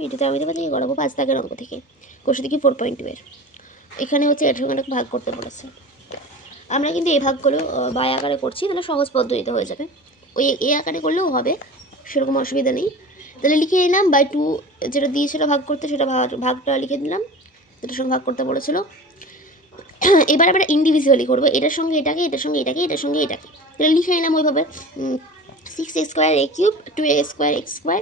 ভিডিওতে আমি তোমাদেরকে করাবো 5 দাগের অঙ্ক থেকে কোশ্চেন দেখি 4.2 এর। এখানে হচ্ছে এর সঙ্গে ভাগ করতে বলেছে। আমরা কিন্তু এই ভাগগুলো বাই আকারে করছি, তাহলে সহজ পদ্ধতিতে হয়ে যাবে। ওই এই আকারে করলেও হবে, সেরকম অসুবিধা নেই। তাহলে লিখে নিলাম বাই 2, যেটা দিয়েছিল ভাগ করতে সেটা ভাগটা লিখে দিলাম, যেটার সঙ্গে ভাগ করতে বলেছিল। এবার আমরা ইন্ডিভিজুয়ালি করবো, এটার সঙ্গে এটাকে, এটার সঙ্গে এটাকে, এটার সঙ্গে এটাকে। তাহলে লিখে নিলাম ওইভাবে 6x square a cube 2a square x square,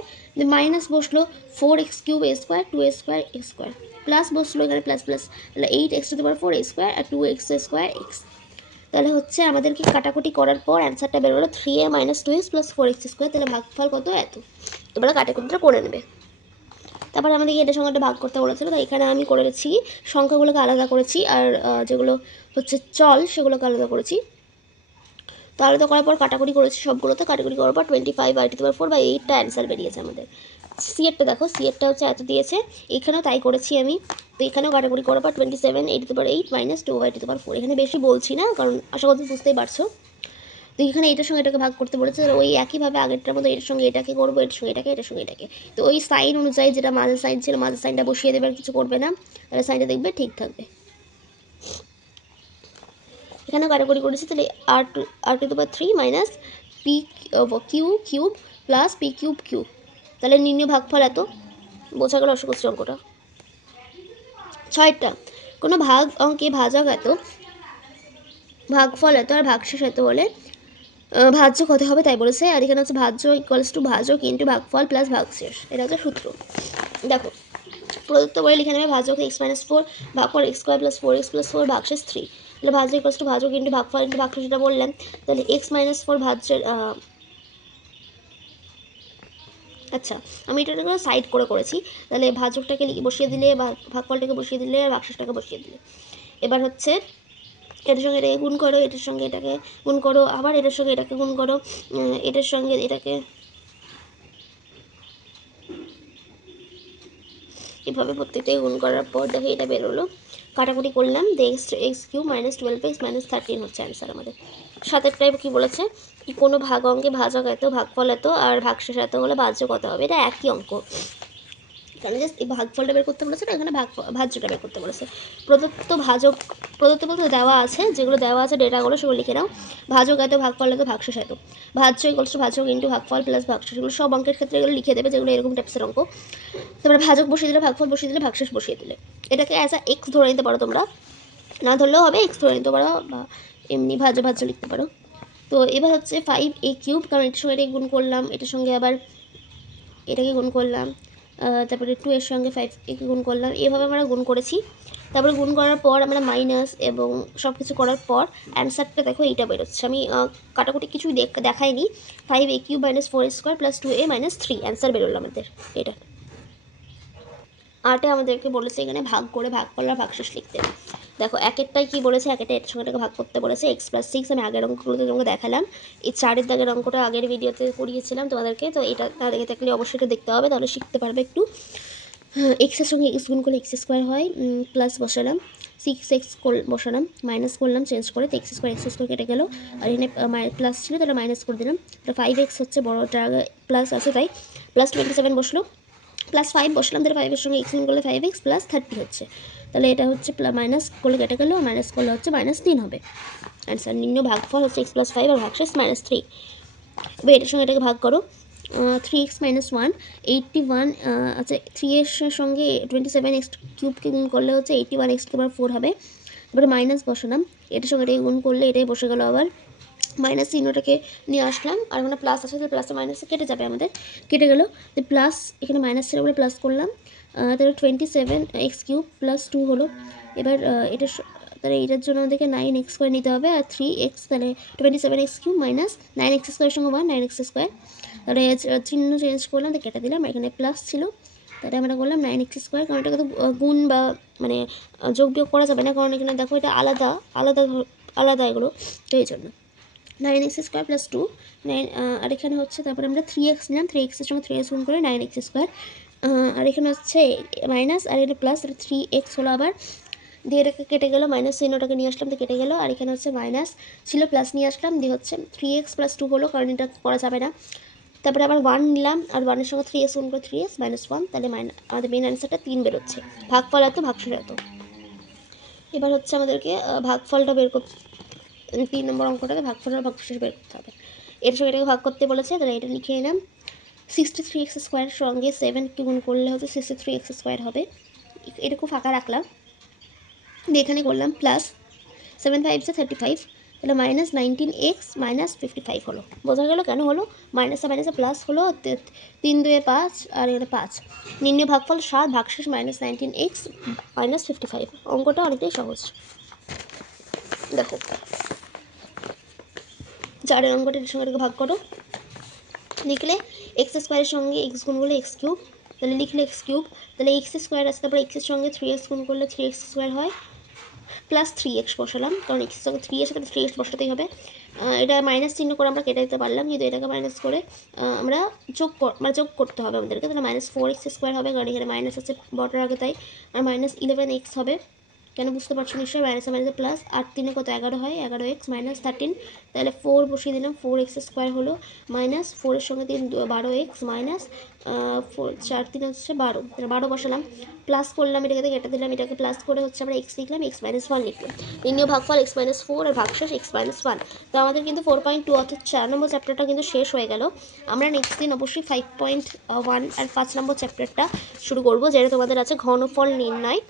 minus বসলো 4x cube a square 2a square x square, plus বসলো এখানে প্লাস প্লাস, তাহলে 8x to the power 4 a square আর 2x স্কোয়ার x। তাহলে হচ্ছে আমাদেরকে কাটাকুটি করার পর অ্যান্সারটা বেরোলো 3a minus 2x plus 4x square. তাহলে ভাগফল কত? এত। তোমরা কাটাকুটিটা করে নেবে। তারপরে আমাদেরকে এটার সঙ্গে একটা ভাগ করতে বলেছিল, তাই এখানে আমি করে রেখেছি সংখ্যাগুলোকে আলাদা করেছি, আর যেগুলো হচ্ছে চল সেগুলোকে আলাদা করেছি। তো আলাদা করার পর কাটাকুটি করেছি সবগুলোতে, কাটাকুটি করার পর 25 আর 4 বা 8টা অ্যান্সার বেরিয়েছে আমাদের। সিএরটা দেখো, সিএরটা হচ্ছে এত দিয়েছে, এখানেও তাই করেছি আমি। তো এখানেও কাটাকুটি করার পর 27 8 মাইনাস 2 4। এখানে বেশি বলছি না, কারণ আশা করছি বুঝতেই পারছো। তো এখানে এটার সঙ্গে এটাকে ভাগ করতে বলেছে, ওই একইভাবে আগেরটার মতো এটার সঙ্গে এটাকে করবো, এটার সঙ্গে এটাকে, এটার সঙ্গে এটাকে। তো ওই সাইন অনুযায়ী যেটা মাঝের সাইন ছিল, মাঝের সাইনটা বসিয়ে দেবে, আর কিছু করবে না, তাহলে সাইনটা দেখবে ঠিক থাকবে। এখানে কাটাকুটি করেছি, তাহলে আর to the power 3 minus p q cube plus p cube cube. তাহলে নির্ণয় ভাগফল এত। বোঝা গেল আশা করছি অঙ্কটা। 6টা কোনো ভাগ অঙ্কে ভাজক এত, ভাগফল এত আর ভাগশেষ এত হলে ভাজ্য কত হবে তাই বলেছে। আর এখানে হচ্ছে ভাজ্য ইকুয়ালস টু ভাজক ইন্টু ভাগফল প্লাস ভাগশেষ, এটা হচ্ছে সূত্র। দেখো প্রদত্ত বলে লিখে নেবে ভাজক x মাইনাস 4 ভাগফল x square plus 4x plus 4 ভাগশেষ 3। তাহলে ভাজ্য ইকুয়ালস টু ভাজক ইন্টু ভাগফল ইন্টু ভাগশেষ, এটা বললেন। তাহলে x মাইনাস 4 ভাজ্যের আচ্ছা আমি এটা সাইড করে করেছি। তাহলে ভাজকটাকে বসিয়ে দিলে, ভাগফলটাকে বসিয়ে দিলে, আর ভাগশেষটাকে বসিয়ে দিলে। এবার হচ্ছে এটার সঙ্গে এটাকে গুণ করো, এটার সঙ্গে এটাকে গুণ করো, আবার এটার সঙ্গে এটাকে গুণ করো, এটার সঙ্গে এটাকে, এভাবে প্রত্যেকটাকে গুণ করার পর দেখো এটা বেরোলো। কাটাকুটি করলাম, x Q minus 12x minus 13 হচ্ছে অ্যান্সার আমাদের। 7টায় কী বলেছে, কি কোনো ভাগ অঙ্কে ভাজক এত, ভাগফল এত আর ভাগশেষ এত হলে ভাজ্য কত হবে। এটা একই অঙ্ক, এখানে জাস্ট এই ভাগফলটা বের করতে বলেছে না, এখানে ভাজ্যটা বের করতে বলেছে। প্রদত্ত বলতে দেওয়া আছে, যেগুলো দেওয়া আছে ডেটাগুলো সেগুলো লিখে নাও। ভাজক এত, ভাগফল এত, ভাগশেষ এত। ভাজ্য ইকুয়ালস টু ভাজক ইন্টু ভাগফল প্লাস ভাগশেষ, এগুলো সব অঙ্কের ক্ষেত্রে এগুলো লিখে দেবে, যেগুলো এরকম টাইপসের অঙ্ক। তারপরে ভাজক বসিয়ে দিলে, ভাগফল বসিয়ে দিলে, ভাগশেষ বসিয়ে দিলে। এটাকে অ্যাজ আ এক্স ধরে নিতে পারো তোমরা, না ধরলেও হবে, এক্স ধরে নিতে পারো, বা এমনি ভাজ্য লিখতে পারো। তো এবার হচ্ছে 5a কিউব, কারণ এটার সঙ্গে এটাকে গুণ করলাম, এটার সঙ্গে আবার এটাকে গুণ করলাম, তারপরে 2 এর সঙ্গে 5 একে গুণ করলাম, এভাবে আমরা গুণ করেছি। তারপরে গুণ করার পর আমরা মাইনাস এবং সব কিছু করার পর অ্যান্সারটা দেখো এইটা বেরোচ্ছে। আমি কাটাকুটি কিছুই দেখাইনি। 5a cube minus 4 square plus 2a minus 3 answer বেরোলো আমাদের এটা। আটে আমাদেরকে বলেছে এখানে ভাগ করে ভাগফল আর ভাগশেষ লিখতে। দেখো একেরটাই কী বলেছে, একেরটা এর সঙ্গে ভাগ করতে বলেছে x প্লাস 6। আমি আগের অঙ্কগুলোতে তোমাকে দেখালাম, এই 4-এর দাগের অঙ্কটা আগের ভিডিওতে করিয়েছিলাম তোমাদেরকে। তো এটা না দেখে থাকলে অবশ্যই এটা দেখতে হবে, তাহলে শিখতে পারবে একটু। এক্সের সঙ্গে এক্স গুণ করলে এক্স স্কোয়ার হয়, প্লাস বসালাম 6x বসালাম, মাইনাস করলাম চেঞ্জ করে, তো এক্স স্কোয়ার কেটে গেলো, আর এখানে প্লাস ছিল তাহলে মাইনাস করে দিলাম। তো 5x হচ্ছে বড়োটা প্লাস আছে তাই প্লাস 27 বসলো, প্লাস 5 বসলাম, তাহলে 5-এর সঙ্গে এক্স গুণ করলে 5x প্লাস 30 হচ্ছে। তাহলে এটা হচ্ছে মাইনাস করলে কেটে গেলো, মাইনাস করলে হচ্ছে -3 হবে অ্যান্সার। নিম্ন ভাগফল হচ্ছে x প্লাস 5 আর ভাগশেষ -3। এবার এটার সঙ্গে এটাকে ভাগ করো, 3x মাইনাস 1 81, আচ্ছা 3 এর সঙ্গে 27x কিউবকে গুণ করলে হচ্ছে 81x টু পাওয়ার 4 হবে। এবারে মাইনাস বসালাম, এটার সঙ্গে এটাকে গুণ করলে এটাই বসে গেলো, আবার মাইনাস চিহ্নটাকে নিয়ে আসলাম, আর এখানে প্লাস আছে, তাহলে প্লাসে মাইনাসে কেটে যাবে আমাদের, কেটে গেলো। তো প্লাস এখানে মাইনাস ছিল বলে প্লাস করলাম, তাহলে 27x কিউব প্লাস 2 হলো। এবার এটা তাহলে এটার জন্য আমাদেরকে 9x স্কোয়ার নিতে হবে, আর 3x, তাহলে 27x কিউব মাইনাস 9x স্কোয়ারের সঙ্গে 1 9x স্কোয়ার, তাহলে চিহ্ন চেঞ্জ করলাম, তো কেটে দিলাম, এখানে প্লাস ছিল তাহলে আমরা করলাম 9x স্কোয়ার, কারণ এটাকে তো গুণ বা মানে যোগ বিয়োগ করা যাবে না, কারণ এখানে দেখো এটা আলাদা আলাদা আলাদা এগুলো, তো এই জন্য 9x স্কোয়ার প্লাস 2 9, আর এখানে হচ্ছে তারপরে আমরা 3x নিলাম, 3xের সঙ্গে 3x গুণ করে 9x স্কোয়ার, আর এখানে হচ্ছে মাইনাস, আর এখানে প্লাস, 3x হলো আবার, দিয়ে এটাকে কেটে গেলো, মাইনাস চিহ্নটাকে নিয়ে আসলাম তো কেটে গেলো, আর এখানে হচ্ছে মাইনাস ছিল প্লাস নিয়ে আসলাম, দিয়ে হচ্ছে 3x প্লাস 2 হলো, কারণ এটা করা যাবে না, তারপরে আবার 1 নিলাম, আর 1 এর সঙ্গে 3x গুণ করে 3x মাইনাস 1, তাহলে আমাদের মেন অ্যান্সারটা 3 বেরোচ্ছে। ভাগফল এত, ভাগশেষ এত। এবার হচ্ছে আমাদেরকে ভাগফলটা বের করতে, 3 নম্বর অঙ্কটাকে ভাগফল আর ভাগশেষ বের করতে হবে। এর সঙ্গে এটাকে ভাগ করতে বলেছে, তাহলে এটা লিখে নিলাম। 63x স্কোয়ারের সঙ্গে 7 গুণ করলে হচ্ছে 63x স্কোয়ার হবে। এটুকু ফাঁকা রাখলাম, এখানে করলাম প্লাস 7 5 35, তাহলে মাইনাস 19x মাইনাস 55 হলো। বোঝা গেল কেন হলো, মাইনাসে মাইনাসে প্লাস হলো, 3 2 5 আর এখানে 5। নির্ণয় ভাগফল 7, ভাগশেষ মাইনাস 19x মাইনাস 55। অঙ্কটা অনেকটাই সহজ। দেখো 4 অঙ্কটার সঙ্গে ভাগ করো, লিখলে এক্স স্কোয়ারের সঙ্গে এক্স গুণ করলে এক্স কিউব, তাহলে লিখলে এক্স কিউব, তাহলে এক্স স্কোয়ার আসতে, তারপরে এক্সের সঙ্গে 3x গুণ করলে 3x স্কোয়ার হয়, প্লাস 3x বসালাম, কারণ এক্সের সঙ্গে 3 আছে, তাহলে 3x বসাতেই হবে। এটা মাইনাস চিহ্ন করে আমরা কেটে দিতে পারলাম, কিন্তু এটাকে মাইনাস করে আমরা যোগ করতে হবে আমাদেরকে, তাহলে মাইনাস 4x স্কোয়ার হবে, কারণ এখানে মাইনাস আছে বটার আগে তাই, আর মাইনাস 11x হবে। কেন বুঝতে পারছো নিশ্চয়ই, মাইনাসে মাইনাসে প্লাস, 8 3 কত 11 হয়, 11x মাইনাস 13, তাহলে 4 বসিয়ে দিলাম, 4x স্কোয়ার হলো, মাইনাস 4 সঙ্গে 3 12x মাইনাস 4 3 হচ্ছে 12, তাহলে 12 বসালাম, প্লাস করলাম, এটাকে কেটে দিলাম, এটাকে প্লাস করে হচ্ছে আমরা x লিখলাম, x মাইনাস 1 লিখলাম। নির্ণয় ভাগফল x মাইনাস 4 আর ভাগশেষ x মাইনাস 1। তো আমাদের কিন্তু 4.2 অর্থাৎ 4 নম্বর চ্যাপ্টারটা কিন্তু শেষ হয়ে গেল। আমরা নেক্সট দিন অবশ্যই 5.1 আর 5 নম্বর চ্যাপ্টারটা শুরু করবো, যেটা তোমাদের আছে ঘনফল নির্ণয়।